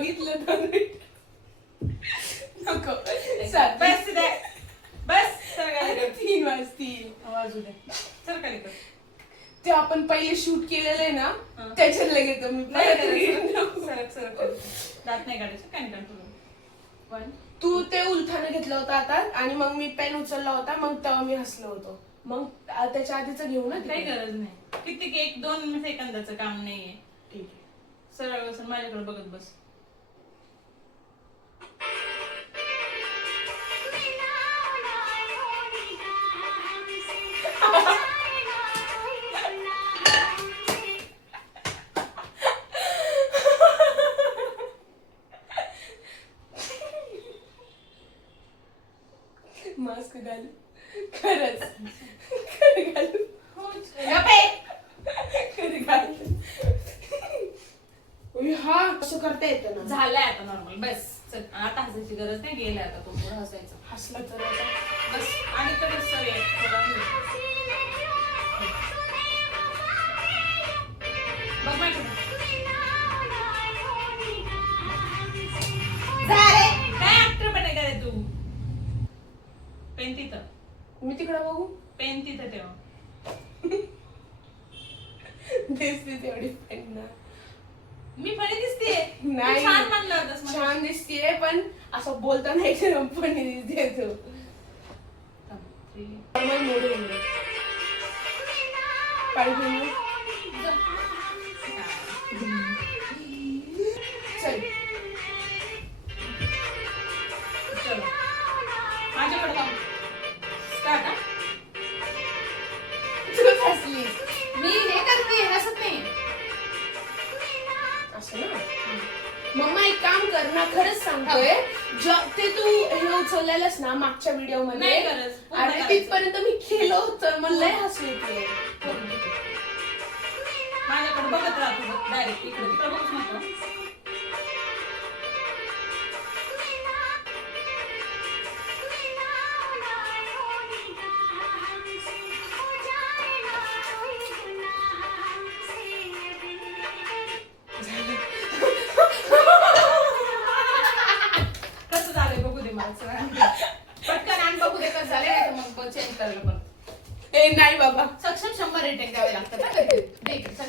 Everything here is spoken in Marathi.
बघितलं तर नको बस दे बस सरकारी 3 वाजतील. वाजू दे सरकारी कर ते आपण पहिले शूट केलेलं आहे ना हं. त्याच्यातलं घेतो मी नाही परत read नको. सरक सरक कर. दात नाही काढायचं काय नाही काढतो वन तू ते उलथानं घेतलं होतं आता आणि मग मी पेन उचलला होता मग तेव्हा मी हसलो होतो. मग त्याच्या आधीच घेऊ ना काही तिकडे. गरज नाही किती 1-2 सेकंदाचं काम नाहीये. ठीक आहे. सरळ बसून माझ्याकडे बघत बस. मास्क घाल खरंच खरं घाल खरं घाल. उई, हा असं करता येतं ना. झालंय आता नॉर्मल बस चल आता हसायची गरज नाही गेलाय आता तो पुढे हसायचं हसला तर आता बस आणि कडे सर बघ माझ्याकडे काय ऍक्टर बनायचं रे तू पेन तिथं मी तिकडे बघू पेन तिथं ठेवा दिसते तेवढी पेन ना. मी फणी दिसते नाही. छान म्हणलं होतंस मला. छान दिसतेय पण असं बोलताना एकदम पण दिसते तू. थांब, 3. नॉर्मल मोड होऊन दे. पाणी पिऊन ये. चल चलो माझ्याकडे थांब स्टार्ट हा तू फसली मी हे करते हसत नाही असं ना. मग एक काम कर ना खरंच सांगतोय ते तू हे उचललेलंस ना मागच्या व्हिडिओ मध्ये नाही गरज. पूर्ण अरे करायचं. तिथपर्यंत मी केलं होतं मला लय हसू येते. माझ्याकडे बघत राहतो डायरेक्ट इकडे तिकडे बघूच नको कसं झालंय बघू दे मला पटकन आणि बघू दे कसं झालंय नाही तर मग चेंज करायला पण ए नाही बाबा सक्षम 100 रेटिंग द्यावे लागतात ना.